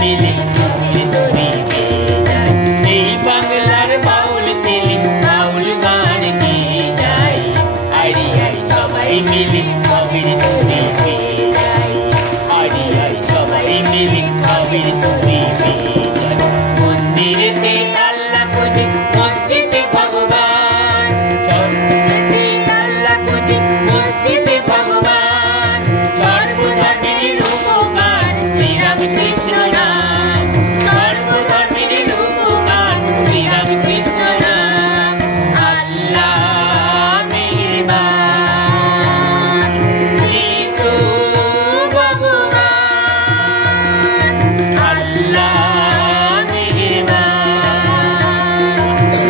মিলে কবির তরি গেয়ে যায়। এই বাংলার বাউল ছেলে বাউল গান গেয়ে যায়। আরে আই সবাই মিলে কবির তরি গেয়ে যায়। আরে আই সবাই মিলে কবির তরি গেয়ে যায়। মন্দিরেতে আল্লাহ খুঁজে মসজিদে ভগবান, মন্দিরেতে আল্লাহ খুঁজে মসজিদে ভগবান। সর্বধর্মের উপকার শ্রীরাম কৃষ্ণ নাম, সর্বধর্মের উপকার শ্রীরাম কৃষ্ণ নাম। আল্লাহ মেহেরবান, যিশু ভগবান। আল্লাহ মেহেরবান,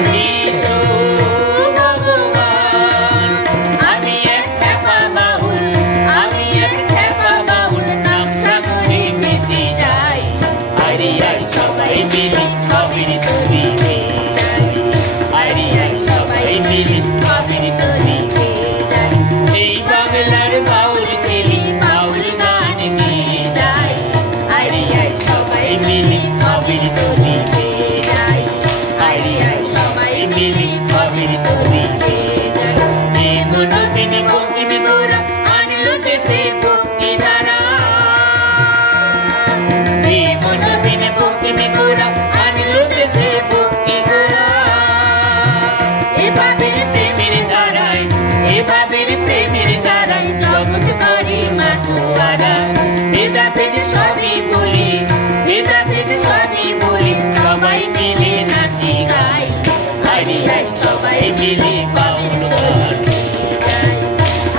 যিশু ভগবান। আমি এক খ্যাপা বাউল, আমি এক খ্যাপা বাউল, নকশা করে মিশে যাই। আরে আই সবাই মিলে কবির তরি গেয়ে যায়। আরে আই সবাই মিলে কবির তরি গেয়ে যায়। এই বাংলার বাউল ছেলে বাউল গান গেয়ে যায়। আরে আই সবাই মিলে কবির তরি গেয়ে যায়। আরে আই সবাই মিলে কবির তরি গেয়ে যায়। নবীন বঙ্কিম গোরা আনলো দেশে ভক্তি ধারা, নবীন বঙ্কিম গোরা আনলো দেশে ভক্তি ধারা। এভাবের প্রেমের ধারায়, এভাবের প্রেমের ধারায় জগৎ করে মাতোয়ারা। ভেদাভেদ সবই বলি, ভেদাভেদ সবই বলি, সবাই মিলে নাচি গাই। আরে আই সবাই মিলে বাউল গান গেয়ে যায়।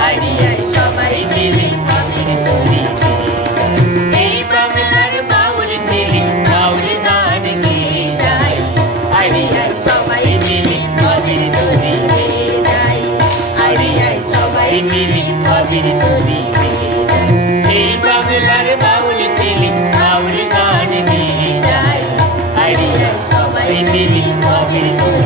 আরে আই সবাই মিলে কবির তরি গেয়ে যায়। এই বাংলার বাউল ছেলে বাউল গান গেয়ে যায়। আরে আই সবাই মিলে কবির তরি গেয়ে যায়। আরে আই সবাই মিলে কবির তরি গেয়ে যায়। এই বাংলার বাউল ছেলে বাউল গান গেয়ে যায়। আরে আই সবাই মিলে কবির তরি